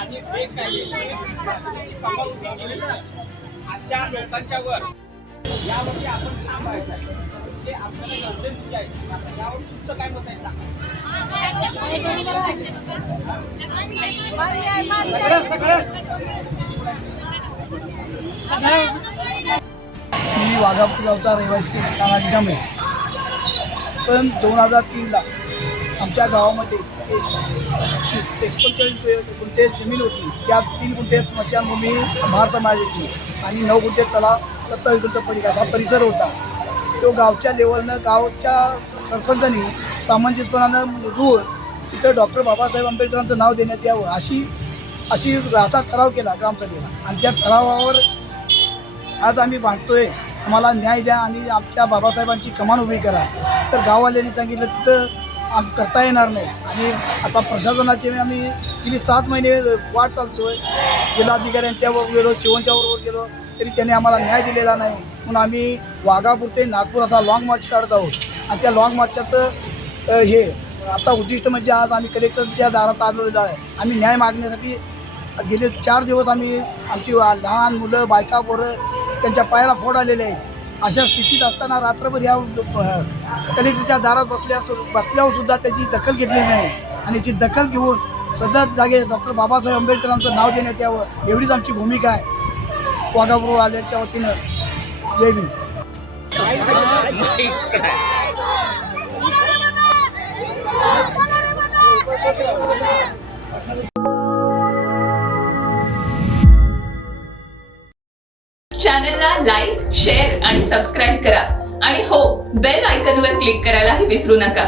आणि बेकायदेशीर कमावून केलेली अशा लोकांच्या वर यावरती आपण थांबायचं आहे. ते आपल्याला गरजेचे आहे. यावर तुमचं काय मत आहे सांगा. मी वाघापूर गावचा रहिवासी तानाजी कांबळे. सन 2003ला आमच्या गावामध्ये 39 गुंठे जमीन होती. त्यात 3 गुंठे स्मशानभूमी महार समाजाची आणि 9 गुंठे तलाव, 27 गुंठे पलीकडे हा परिसर होता. तो गावच्या लेवलनं गावच्या सरपंचांनी सामंजस्यपणानं मोजून तिथं डॉक्टर बाबासाहेब आंबेडकरांचं नाव देण्यात यावं अशी असा ठराव केला ग्रामसभेला. आणि त्या ठरावावर आज आम्ही भांडतोय, आम्हाला न्याय द्या आणि आमच्या बाबासाहेबांची कमान उभी करा. तर गाववाल्यांनी सांगितलं तिथं करता येणार नाही. आणि आता प्रशासनाचे आम्ही गेली 7 महिने वाट चालतोय. जिल्हाधिकाऱ्यांच्यावर गेलो, शिवणच्याबरोबर गेलो, तरी त्यांनी आम्हाला न्याय दिलेला नाही. म्हणून आम्ही वाघापूर ते नागपूर असा लाँग मार्च काढत आहोत. आणि त्या लाँग मार्चाचं हे आता उद्दिष्ट म्हणजे आज आम्ही कलेक्टरच्या दारात आलेलो आहे. आम्ही न्याय मागण्यासाठी गेले 4 दिवस आम्ही आमची लहान मुलं, बायका, पोरं त्यांच्या पायाला फोड आलेले आहेत. अशा स्थितीत असताना रात्रभर या कलेक्टरच्या दारात बसल्यावर सुद्धा त्याची दखल घेतलेली नाही. आणि याची दखल घेऊन सदर जागे डॉक्टर बाबासाहेब आंबेडकरांचं नाव देण्यात यावं एवढीच आमची भूमिका आहे वाघापूर आल्याच्या वतीनं. जय भीम. चॅनलला लाईक, शेअर आणि सबस्क्राईब करा. आणि हो, बेल आयकॉनवर क्लिक करायलाही विसरू नका.